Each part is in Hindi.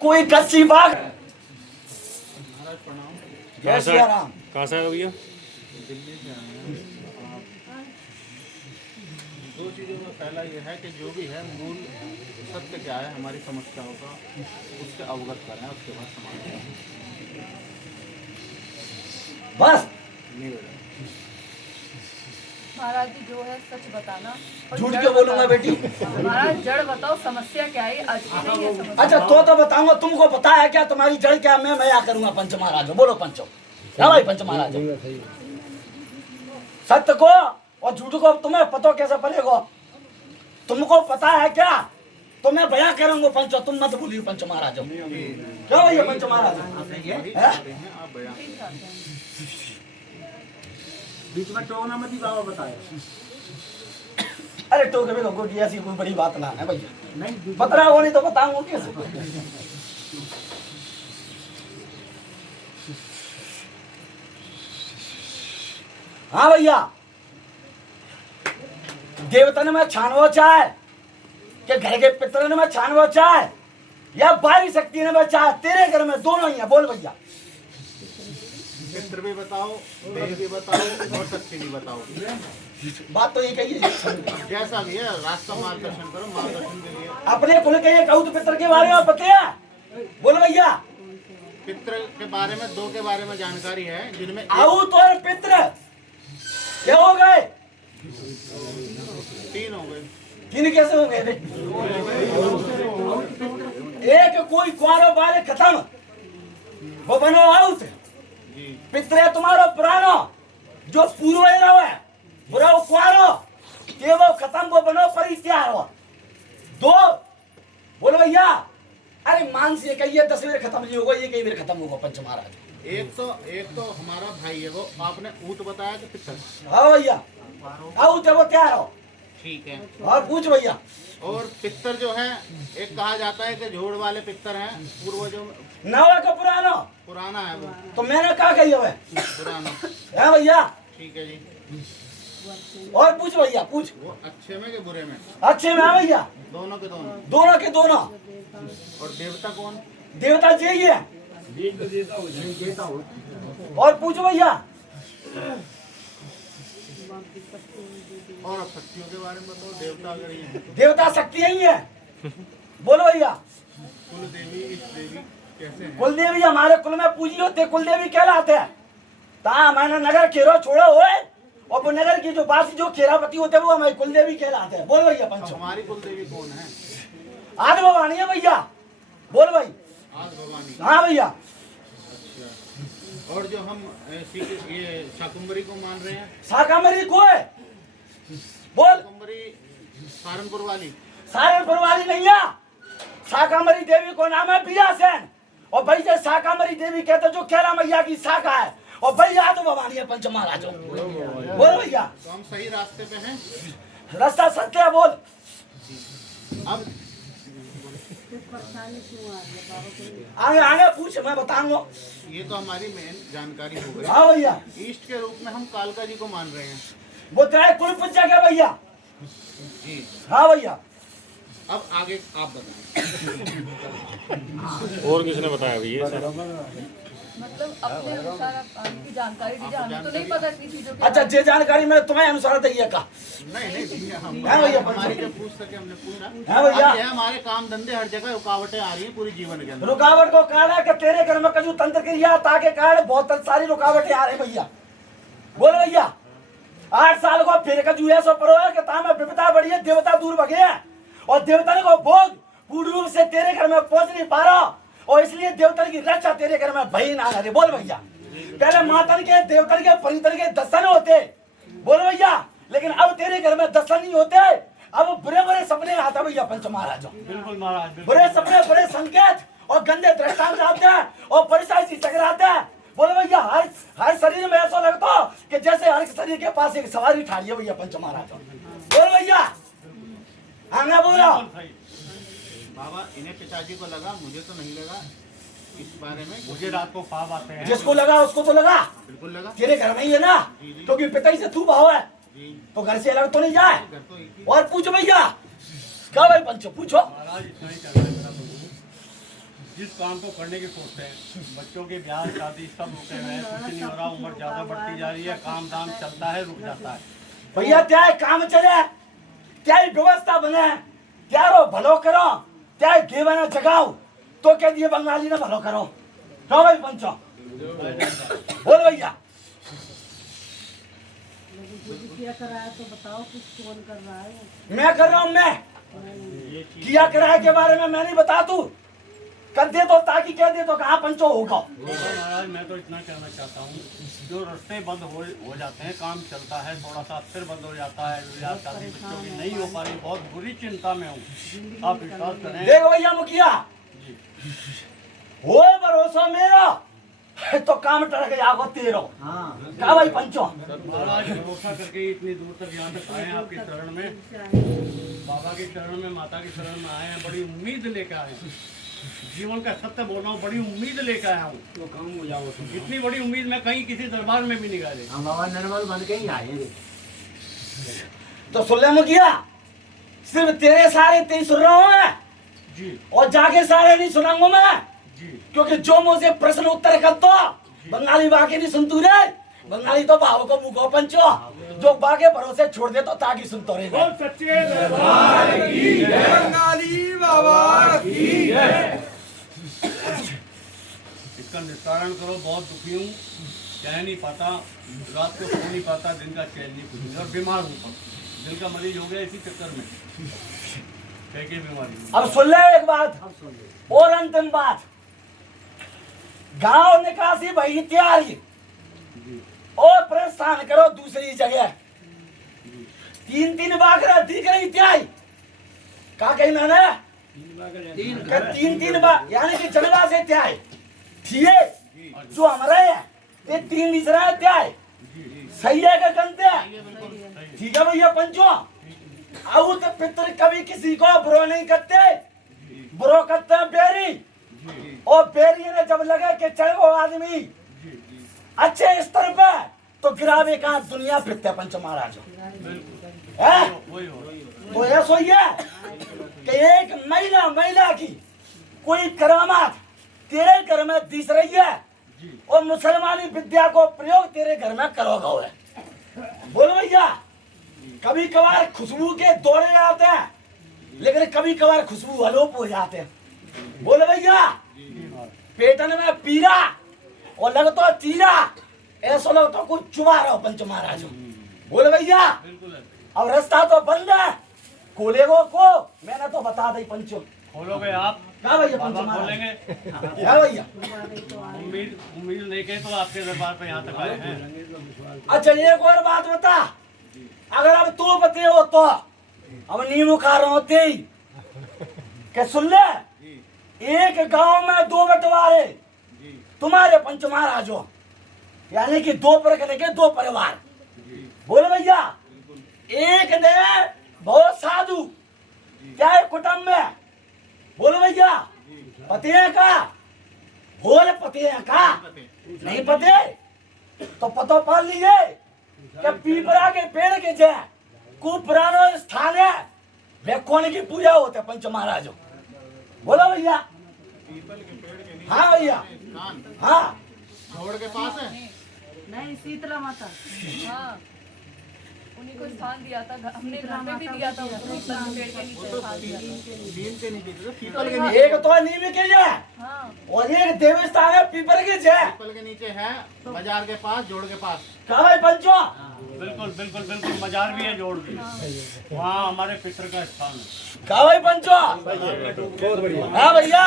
कोई कच्ची बात। जय श्री राम। कहाँ से आए भैया? दिल्ली से आए हैं। दो चीज़ों में पहला ये है कि जो भी है मूल सत्य क्या है हमारी समस्याओं का, उससे अवगत करें, उसके बाद समाधान बस नहीं बेटा। महाराज जी जो है सच बताना और झूठ जड़ क्यों बोलूंगा बताना। बेटी? महाराज जड़ बताओ, समस्या क्या है आज की नहीं है समस्या। अच्छा तो बताऊंगा। तुमको पता है क्या तुम्हारी जड़ क्या? मैं क्या करूंगा? पंच महाराज बोलो। पंचो क्या भाई? पंच महाराज सत्य को और झूठ को तुम्हें पता कैसे पड़ेगा? तुमको पता है क्या? तो मैं बयां करूंगा पंचो, तुम मत भूलिए पंच महाराज। क्या भैया पंच महाराज? आप बयान बीच में टोना मत ही बाबा बताए। अरे टोके में गोटी ऐसी कोई बड़ी बात ना है भैया। नहीं बता रहा हो नहीं तो बताऊंगा कैसे? हाँ भैया, देवतन में छानवो चाहे कि घर के पितरन में छानवो चाहे या बारी शक्ति में चाहे, तेरे घर में दोनों ही है। बोल भैया। चित्र भी बताओ, देह भी बताओ और शक्ति भी बताओ। बात तो ये कही है, जैसा भी है रास्ता मार्गदर्शन करो, मार्गदर्शन के लिए अपने कुल के एक औत पितर के बारे में पता है? बोल भैया। पितृ के बारे में, दो के बारे में जानकारी है जिनमें औत और पितर क्या हो गए? तीन हो गए। किन कैसे हो गए? एक कोई कुआरो बारे खत्म, वो बनो आउट। पितरे तुम्हारो पुरानो जो पूर्व है, बुरा कुआरो के वो खत्म, वो बनो परित्याग हो। दो बोलो भैया। अरे मान से कहिए 10 बेर खत्म नहीं होगा, ये कई बेर खत्म होगा पंच महाराज। एक तो हमारा भाई है, वो आपने ऊँट बताया कि पितर? हाँ भैया, आउट है वो तैयार हो। ठीक है। और पूछ भैया। और पितर जो है, एक कहा जाता है कि झोड़ वाले पितर हैं, पूर्वजों में नवा का पुरानो पुराना है वो, तो मैंने कहा कही है पुराना। है भैया। ठीक है जी। और पूछ भैया, पूछ। वो अच्छे में कि बुरे में? अच्छे में है भैया, दोनों के दोनों। दोनों के दोनों। और देवता कौन? देवता चाहिए। और पूछ भैया। और अब शक्तियों के बारे में बताओ। देवता अगर ये है तो देवता शक्ति यही है। बोलो भैया। कुल देवी, इष्ट देवी कैसे हैं? कुल देवी हमारे कुल में पूजी होते, कुल देवी कहलाते हैं। ता मैंने नगर खेरो छोड़ो हुए, और वो नगर की जो बासी जो खेरापति होते हैं वो हमारी कुल देवी कहलाते हैं। बोल भैया अब पंचो। हमारी कुल देवी कौन है? आदि भवानी है भैया। बोल भाई। आज भवानी। हाँ भैया। अच्छा। और जो हम ये शाकुंभरी को मान रहे हैं, शाकामरी को है। बोल। शाकुंभरी सहारनपुर वाली? सहारनपुर वाली नहीं है। शाकामरी देवी को नाम है बियासेन। और भाई से शाकामरी देवी कहते जो खेरा मैया की शाखा है। और भाई आदि भवानी है पंच महाराजों। बोल भैया। तो हम सही रास्ते पे हैं। रास्ता सत्य है। बोल। अब आगे आगे पूछ, मैं बताऊंगा। ये तो हमारी मेन जानकारी हो गई। हाँ भैया। ईस्ट के रूप में हम कालका जी को मान रहे हैं। वो तेरा कुल पूछा क्या भैया? जी। हाँ भैया। अब आगे आप बताएं। और किसने बताया भैया सर? मतलब अपने अनुसार आप उनकी जानकारी दीजिए, हमें तो नहीं पता इतनी चीजों के अच्छा, बारे जे जानकारी मैं तुम्हें अनुसार दी है का। नहीं भैया, हम हाँ भैया, हमारी जो पूछ सके हमने पूछा। हाँ भैया। अब ये हमारे काम धंधे हर जगह रुकावटें आ रही है पूरी जीवन के अंदर। रुकावट को कारण है कि तेरे घर में कजू तंत्र क्रिया ताके कारण बहुत सारी रुकावटें आ रही भैया। बोल भैया। 8 साल को फिर कजू ऐसा परो है कि तामे विपदा बढ़ी है, देवता दूर भगे हैं। और देवता को भोग पूर्ण रूप से तेरे घर में पहुंच नहीं पा रहा, और इसलिए देवता की रक्षा तेरे घर में भई ना रही। बोल भैया। पहले मातन के देवता के परितर के दर्शन होते। बोल भैया। लेकिन अब तेरे घर में दर्शन नहीं होते। अब बुरे बुरे सपने आते भैया पंच महाराजों। बिल्कुल महाराज। बुरे सपने, बड़े संकेत और गंदे दृष्टांत आते हैं और परिचय सी चक्र आते हैं। बोले भैया, हर शरीर में ऐसा लगता कि जैसे हर शरीर के पास एक सवारी ठाड़ी है भैया पंच महाराजों। बोल भैया। आगे बोलो। बाबा, इन्हें पिताजी को लगा, मुझे तो नहीं लगा इस बारे में। मुझे रात को ख्वाब आते हैं। जिसको लगा उसको तो लगा। बिल्कुल लगा। तेरे घर में ही है ना, क्योंकि पिता से तू भाव है जी। तो घर से अलग तो नहीं जाए। घर तो एक ही। और पूछ भैया। क्या भाई पंचो पूछो। महाराज इतना ही चल रहा है मेरा तो। जिस काम को करने की सोचते हैं, बच्चों के ब्याह शादी सब रुके हुए हैं, कुछ नहीं हो रहा, उम्र ज्यादा बढ़ती जा रही है, काम दाम चलता है, रुक जाता है। भैया त्याय काम चले, त्याय व्यवस्था बने, त्यारो भलो करो, त्याय देवाना जगाओ, तो कह दिए बंगाली ने भलो करो। तो भाई पंचो बोल भैया। क्या कराया तो बताओ, कुछ कौन कर रहा है? मैं कर रहा हूँ, मैं किया किराए के बारे में मैं नहीं बता, तू कर दे तो ताकि कह दे तो कहाँ पंचो होगा। महाराज मैं तो इतना कहना चाहता हूँ, जो रास्ते बंद हो जाते हैं, काम चलता है, थोड़ा सा फिर बंद हो जाता है, ब्याह शादी बच्चों की नहीं हो पा रही, बहुत बुरी चिंता में हूँ, आप विश्वास करें। देखो भैया मुखिया, हो भरोसा मेरा तो काम टरक जागो तेरो। क्या भाई पंचो? महाराज भरोसा करके इतनी दूर तक यहाँ तक आए हैं, आपके शरण में, बाबा के शरण में, माता के शरण में आए हैं, बड़ी उम्मीद लेकर आए हैं। जीवन का सत्य बोल रहा हूँ, बड़ी उम्मीद लेकर आया हूँ। तो काम हो जाओ, इतनी बड़ी उम्मीद मैं कहीं किसी दरबार में भी नहीं गाले। हम बाबा निर्मल बन के ही आए। तो सुन ले मुखिया, सिर्फ तेरे सारे तेज सुन रहा हूँ मैं जी, और जाके सारे नहीं सुनाऊंगा मैं जी, क्योंकि जो मुझे प्रश्न उत्तर कर दो बंगाली बाकी नहीं सुनतू रे, बंगाली तो भाव को मुखो पंचो, जो बाके भरोसे छोड़ दे तो ताकि सुनतो रहे। बोल सच्चे दरबार की जय, बंगाली बाबा की जय। इसका निस्तारण करो, बहुत दुखी हूँ, कह नहीं पाता, रात को सो नहीं पाता, दिन का चैन नहीं खुलूंगा, और बीमार हूँ, दिल का मरीज हो गया इसी चक्कर में, कह के बीमारी। अब सुन ले एक बात और अंतिम बात, गांव निकासी भाई तैयारी और प्रस्थान करो दूसरी जगह, 3-3 बार दिख रही त्याई का कही मैंने 3-3 बार यानी कि जनवा से त्याई ठीक है, जो हमारा है ये 3 दिख रहा है त्याई, सही है क्या गलत है? ठीक है भैया पंचो, आउत पितर कभी किसी को बुरा नहीं करते, बुरा करते हैं बेरी, और बेरी ने जब लगे कि चल वो आदमी अच्छे स्तर पे तो गिरावे कहाँ दुनिया फिरते पंच महाराज है। तो ये सोइए कि एक महिला की कोई करामात तेरे घर में दिख रही है और मुसलमानी विद्या को प्रयोग तेरे घर में करोगे है। बोलो भैया, कभी कभार खुशबू के दौरे आते हैं लेकिन कभी कभार खुशबू अलोप हो जाते हैं। बोलो भैया, पेटन में पीरा और लगतो चीरा, ऐसा लगता कुछ चुबा रहा हो पंच महाराज। बोले भैया, अब रास्ता तो बंद है, खोलेगो को मैंने तो बता दी पंचो। खोलोगे आप? क्या भैया पंच बाबा महाराज खोलेंगे? क्या भैया? उम्मीद लेके तो आपके दरबार पे यहाँ तक आए हैं। अच्छा एक और बात बता, अगर अब तू बते हो तो अब नींबू खा रहा होते ही क्या सुन ले, एक गांव में 2 बंटवारे तुम्हारे पंच महाराज हो, यानी कि 2 प्रकार के 2 परिवार। बोले भैया, एक ने बहुत साधु क्या है कुटुंब में, बोले भैया पति है का, बोले पति है का, नहीं पते तो पतो पाल लीजिए कि पीपरा के पेड़ के जे को पुरानो स्थान है, वे कौन की पूजा होते पंच महाराजों। बोलो भैया। हाँ भैया, हाँ जोड़ के पास है, नहीं, शीतला माता। हाँ, उन्हीं को स्थान दिया था, हमने घर में भी दिया था उनको, पेड़ के नीचे स्थान दिया था। नीम के नीचे, पीपल के नीचे, एक तो नीम के जे हाँ, और एक देवस्थान है पीपल के जे। पीपल के नीचे है, बाजार के पास, जोड़ के पास। क्या भाई पंचो? बिल्कुल बिल्कुल बिल्कुल, मजार भी है, जोड़ भी है, वहाँ हमारे पितर का स्थान है। क्या भाई पंचो? हाँ भैया,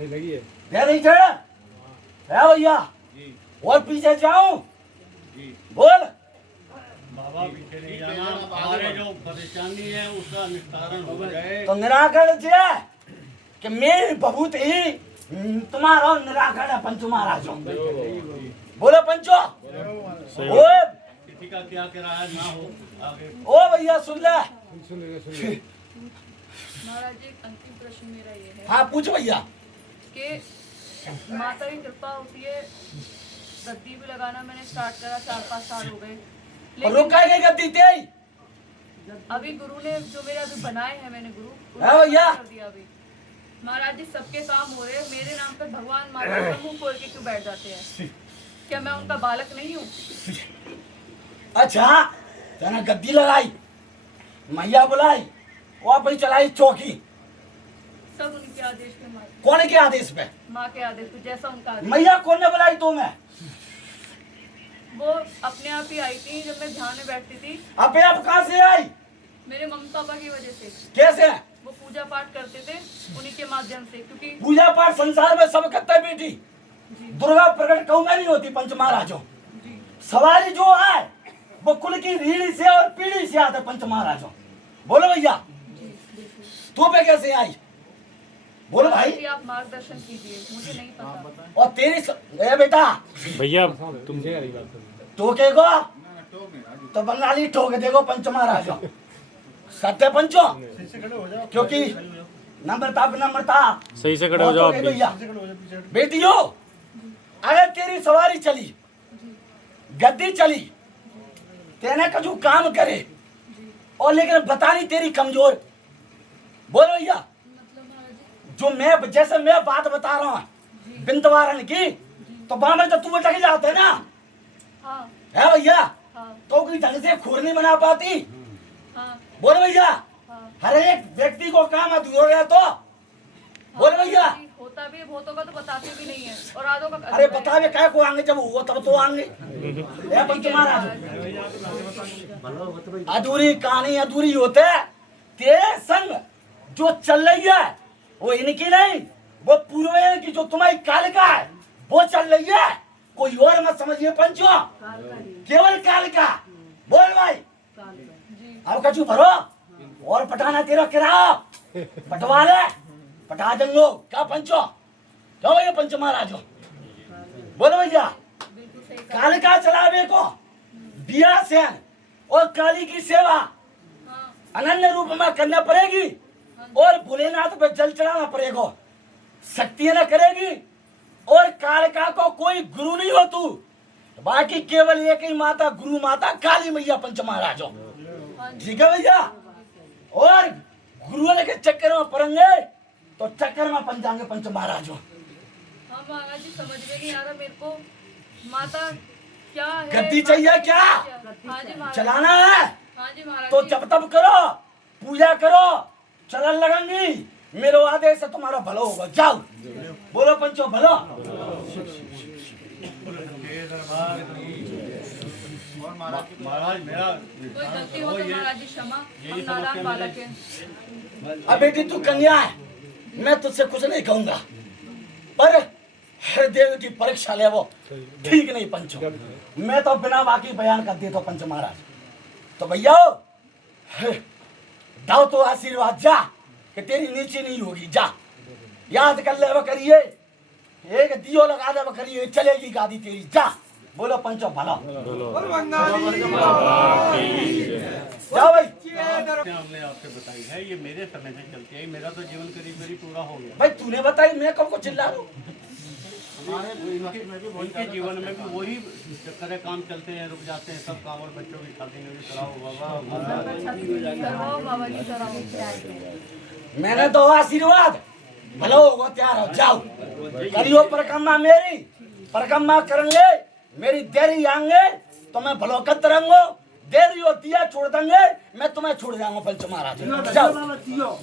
ये नहीं चढ़ा है भैया, और पीछे जाऊं बोल। बाबा पीछे नहीं जाना, हमारे जो परेशानी है उसका निस्तारण हो जाए। तो निराकरण जे कि मेरी बहुत ही तुम्हारा निराकरण है पंचो महाराजों। बोलो पंचो। ओ किसी का क्या किराया ना हो आगे। ओ भैया सुन ले। महाराज जी, एक अंतिम प्रश्न मेरा ये है हाँ पूछ भैया। कि माता की कृपा होती है, गद्दी भी लगाना मैंने स्टार्ट करा, 4-5 साल हो गए, और रुका गई गद्दी तेरी अभी गुरु ने जो मेरे अभी बनाए हैं, मैंने गुरु हाँ भैया। कर दिया अभी। महाराज जी सबके काम हो रहे हैं, मेरे नाम पे भगवान माता का मुंह खोल के क्यों बैठ जाते हैं? क्या मैं उनका बालक नहीं हूँ? अच्छा तेने गद्दी लगाई, मैया बुलाई, वो भाई चलाई चौकी, सब उनके आदेश पे माँ, कौन के आदेश पे? माँ के आदेश पे, जैसा उनका आदेश। मैया कौन ने बुलाई तुम्हें? वो अपने आप ही आई थी जब मैं ध्यान में बैठती थी, अपने आप कहाँ से आई? मेरे मम्मी पापा की वजह से। कैसे? वो पूजा पाठ करते थे उन्हीं के माध्यम से, क्योंकि पूजा पाठ संसार में सब करते हैं बेटी, दुर्गा प्रकट कहूँ में नहीं होती पंच महाराजों। जी सवारी जो है वो कुल की रीढ़ी से और पीढ़ी से आते पंच महाराजों। बोलो भैया तू पे कैसे आई? बोलो भाई। जी, आप मार्गदर्शन कीजिए, मुझे नहीं पता। और तेरी ए बेटा भैया तुमसे टोके को तो बंगाली ठोक देखो पंच महाराजों, सत्य पंचो, क्योंकि नम्रता विनम्रता। सही से खड़े हो जाओ आप भी। भैया बेटियों अगर तेरी सवारी चली, गद्दी चली, तेने कजू काम करे और लेकिन बता नहीं तेरी कमजोर। बोल भैया जो मैं जैसे मैं बात बता रहा हूँ बिंदवारन की, तो बाबा तो तू अटक जाते ना हाँ है भैया, हाँ तो कोई ढंग से खुर नहीं बना पाती। हाँ बोल भैया हाँ। हर एक व्यक्ति को काम अधूरा गया तो बोल भैया। होता भी है, बहुतों का तो बताते भी नहीं है, और आधों का अरे बता वे काय को आएंगे, जब हुआ तब तो आएंगे। ए पंच महाराज अधूरी कहानी अधूरी होते, तेरे संग जो चल रही है वो इनकी नहीं, वो पूर्व की जो तुम्हारी कालिका है वो चल रही है, कोई और मत समझिए पंचो, केवल कालिका। बोल भाई अब कचू भरो और पटाना तेरा किराया पटवा ले, पटा देंगो क्या पंचो? क्यों भैया पंच महाराजो? बोलो भैया बिल्कुल सही कहा। कालिका चलावे को बिया से और काली की सेवा हाँ अनन्य रूप में करना पड़ेगी और भोलेनाथ पे जल चढ़ाना पड़ेगा, शक्ति न करेगी। और कालिका को कोई गुरु नहीं हो तू, बाकी केवल एक ही माता, गुरु माता काली मैया पंच महाराजो। ठीक है भैया, और गुरुओं के चक्कर में पड़ेंगे तो चक्कर में बन जाएंगे पंच महाराजो। हाँ महाराज जी समझ में नहीं आ रहा मेरे को, माता क्या है? गद्दी चाहिए क्या? हाँ जी महाराज। चलाना है हाँ जी महाराज तो जी। जब तब करो, पूजा करो, चलन लगेंगी, मेरे आदेश से तुम्हारा भलो होगा। जाओ बोलो पंचो भलो। और महाराज मेरा कोई गलती हो तो महाराज जी क्षमा, हम नादान बालक हैं। अब बेटी तू कन्या है, मैं तुझसे कुछ नहीं कहूंगा, पर हर देव की परीक्षा ले वो ठीक नहीं पंचो। मैं तो बिना बाकी बयान कर देता पंच महाराज। तो भैया दाओ तो आशीर्वाद जा कि तेरी नीचे नहीं होगी, जा याद कर ले वो करिए, एक दियो लगा दे वो करिए, चलेगी गादी तेरी। जा बोलो पंचो भला। जाओ भाई। हमने आपसे बताई है, ये मेरे समय से चलती है, मेरा तो जीवन करीब पूरा हो गया। भाई तूने बताई, मैं कब को चिल्ला रहा हूँ? उनके जीवन में भी वही चक्कर है, काम चलते हैं, रुक जाते हैं सब काम, और बच्चों की शादी में भी कराओ बाबा। करवाओ बाबा जी कराओ। मैंने तो आशीर्वाद भलो होगा, तैयार हो जाओ, करियो परिक्रमा, मेरी परिक्रमा करेंगे, मेरी देरी आएंगे तो मैं भलो कर तरंगो, देरी होती है छोड़ देंगे, मैं तुम्हें छोड़ जाऊंगा पंच महाराज। जाओ।